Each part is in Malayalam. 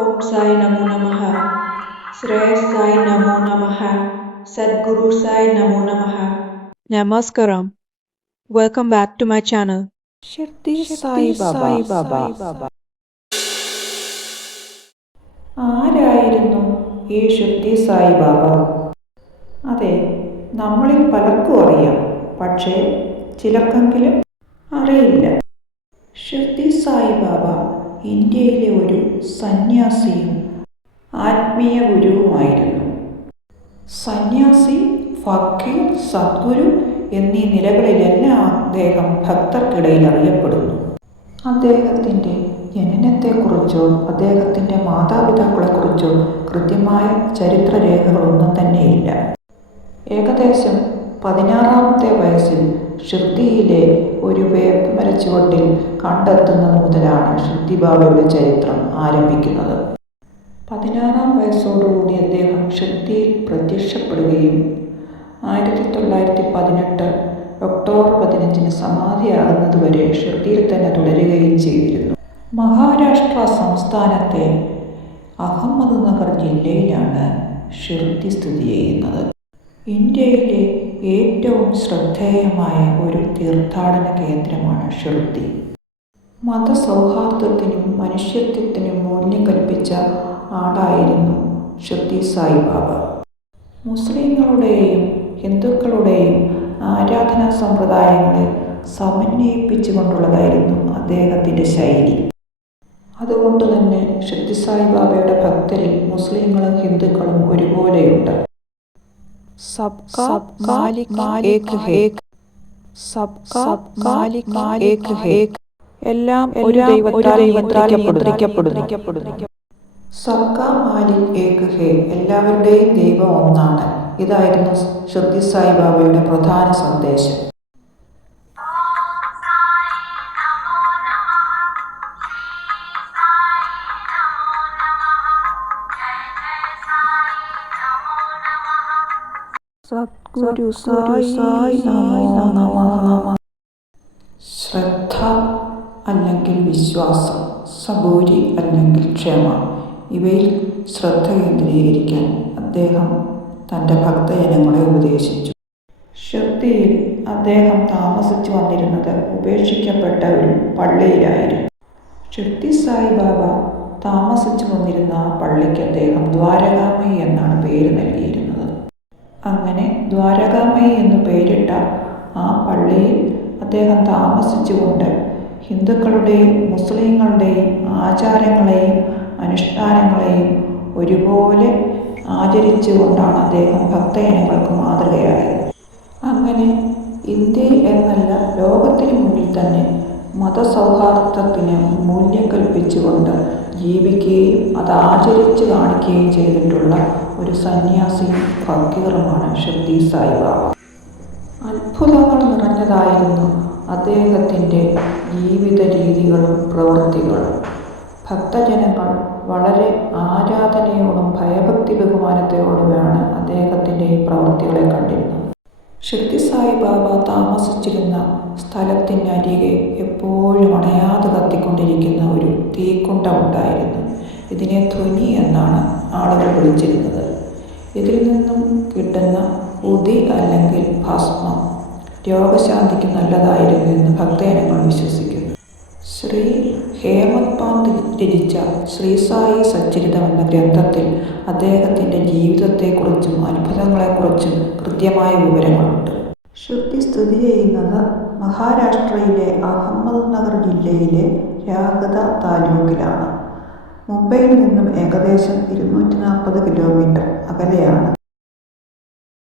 ओम साई नमो नमः। श्रेय साई नमो नमः। Sadguru Sai Namo Namaha. Namaskaram. Welcome back to my channel. Shirdi Sai Baba. ആരായിരുന്നു ഈ ഷിർദി സായിബാബ? അതെ, നമ്മളിൽ പലർക്കും അറിയാം, പക്ഷേ ചിലർക്കെങ്കിലും അറിയില്ല. ഷിർദി സായിബാബ ഇന്ത്യയിലെ ഒരു സന്യാസിയും ആത്മീയ ഗുരുവുമായിരുന്നു. സന്യാസി, ഫക്കീർ, സദ്ഗുരു എന്നീ നിലകളിലെല്ലാം അദ്ദേഹം ഭക്തർക്കിടയിൽ അറിയപ്പെടുന്നു. അദ്ദേഹത്തിൻ്റെ ജനനത്തെക്കുറിച്ചോ അദ്ദേഹത്തിൻ്റെ മാതാപിതാക്കളെക്കുറിച്ചോ കൃത്യമായ ചരിത്രരേഖകളൊന്നും തന്നെയില്ല. ഏകദേശം 16-ാമത്തെ വയസ്സിൽ ഷിർദിയിലെ ഒരു വേപ്പ് മരച്ചുവട്ടിൽ കണ്ടെത്തുന്നത് മുതലാണ് ഷിർദി ബാബയുടെ ചരിത്രം ആരംഭിക്കുന്നത്. 16-ാം വയസ്സോടുകൂടി അദ്ദേഹം ഷിർദിയിൽ പ്രത്യക്ഷപ്പെടുകയും 1918 ഒക്ടോബർ 15 സമാധിയാകുന്നതുവരെ ഷിർദിയിൽ തന്നെ തുടരുകയും ചെയ്തിരുന്നു. മഹാരാഷ്ട്ര സംസ്ഥാനത്തെ അഹമ്മദ്നഗർ ജില്ലയിലാണ് ഷിർദി സ്ഥിതി ചെയ്യുന്നത്. ഇന്ത്യയിലെ ഏറ്റവും ശ്രദ്ധേയമായ ഒരു തീർത്ഥാടന കേന്ദ്രമാണ് ഷിർദി. മതസൗഹാർദ്ദത്തിനും മനുഷ്യത്വത്തിനും മൂല്യം കൽപ്പിച്ച ആളായിരുന്നു ഷിർദി സായിബാബ. മുസ്ലിങ്ങളുടെയും ഹിന്ദുക്കളുടെയും ആരാധനാ സമ്പ്രദായങ്ങളെ സമന്വയിപ്പിച്ചുകൊണ്ടുള്ളതായിരുന്നു അദ്ദേഹത്തിൻ്റെ ശൈലി. അതുകൊണ്ട് തന്നെ ഷിർദി സായിബാബയുടെ ഭക്തരിൽ മുസ്ലിങ്ങളും ഹിന്ദുക്കളും ഒരുപോലെയുണ്ട്. സബ്കാ മാലിക് ഏക് ഹേ, സബ്കാ മാലിക് ഏക് ഹേ, എല്ലാം ഒരു ദൈവത്താൽ നിയന്ത്രിക്കപ്പെടുന്നു. സബ്കാ മാലിക് ഏക് ഹേ, എല്ലാവരുടെയും ദൈവം ഒന്നാണ്. ഇതായിരുന്നു ഷിർദി സായിബാബയുടെ പ്രധാന സന്ദേശം. സദ്ഗുരു സായി നമോ നമഃ. ശ്രദ്ധ അല്ലെങ്കിൽ വിശ്വാസം, സബൂരി അല്ലെങ്കിൽ ക്ഷമ, ഇവയിൽ ശ്രദ്ധ കേന്ദ്രീകരിക്കാൻ അദ്ദേഹം തൻ്റെ ഭക്തജനങ്ങളെ ഉപദേശിച്ചു. ഷിർദിയിൽ അദ്ദേഹം താമസിച്ചു വന്നിരുന്നത് ഉപേക്ഷിക്കപ്പെട്ട ഒരു പള്ളിയിലായിരുന്നു. ഷിർദി സായിബാബ താമസിച്ചു വന്നിരുന്ന ആ പള്ളിക്ക് അദ്ദേഹം ദ്വാരകാമയി എന്നാണ് പേര് നൽകിയിരുന്നത്. അങ്ങനെ ദ്വാരകാമയി എന്ന് പേരിട്ട ആ പള്ളിയിൽ അദ്ദേഹം താമസിച്ചുകൊണ്ട് ഹിന്ദുക്കളുടെയും മുസ്ലിങ്ങളുടെയും ആചാരങ്ങളെയും അനുഷ്ഠാനങ്ങളെയും ഒരുപോലെ ആചരിച്ചുകൊണ്ടാണ് അദ്ദേഹം ഭക്തജനങ്ങൾക്ക് മാതൃകയായത്. അങ്ങനെ ഇന്ത്യയിൽ എന്നല്ല ലോകത്തിന് മുന്നിൽ തന്നെ മതസൗഹാർദ്ദത്തിന് മൂല്യം കൽപ്പിച്ചുകൊണ്ട് ജീവിക്കുകയും അത് ആചരിച്ച് കാണിക്കുകയും ചെയ്തിട്ടുള്ള ഒരു സന്യാസിയും ഫക്കീറുമാണ് ഷിർദി സായിബാബ. അത്ഭുതങ്ങൾ നിറഞ്ഞതായിരുന്നു അദ്ദേഹത്തിൻ്റെ ജീവിത രീതികളും പ്രവൃത്തികളും. ഭക്തജനങ്ങൾ വളരെ ആരാധനയോടും ഭയഭക്തി ബഹുമാനത്തോടുമാണ് അദ്ദേഹത്തിൻ്റെ ഈ പ്രവൃത്തികളെ കണ്ടിരുന്നത്. ഷിർദി സായിബാബ താമസിച്ചിരുന്ന സ്ഥലത്തിനരികെ എപ്പോഴും അണയാതെ കത്തിക്കൊണ്ടിരിക്കുന്ന ഒരു തീക്കുണ്ടം ഉണ്ടായിരുന്നു. ഇതിനെ ധ്വനി എന്നാണ് ആളുകൾ വിളിച്ചിരുന്നത്. ഇതിൽ നിന്നും കിട്ടുന്ന ഉതി അല്ലെങ്കിൽ ഭസ്മം രോഗശാന്തിക്ക് നല്ലതായിരുന്നു എന്ന് ഭക്തജനങ്ങൾ വിശ്വസിക്കുന്നു. ശ്രീ ഹേമത് പാന്ത് രചിച്ച ശ്രീ സായി സച്ചരിതം എന്ന ഗ്രന്ഥത്തിൽ അദ്ദേഹത്തിൻ്റെ ജീവിതത്തെക്കുറിച്ചും അത്ഭുതങ്ങളെക്കുറിച്ചും കൃത്യമായ വിവരങ്ങളുണ്ട്. ഷിർദി സ്ഥിതി ചെയ്യുന്നത് മഹാരാഷ്ട്രയിലെ അഹമ്മദ്നഗർ ജില്ലയിലെ രാഹത താലൂക്കിലാണ്. മുംബൈയിൽ നിന്നും ഏകദേശം 240 കിലോമീറ്റർ അകലെയാണ്.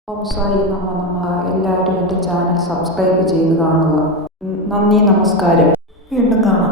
ഓം സായി നമോ നമഃ. എല്ലാവരും എൻ്റെ ചാനൽ സബ്സ്ക്രൈബ് ചെയ്ത് കാണുക. നന്ദി, നമസ്കാരം. വീണ്ടും കാണാം.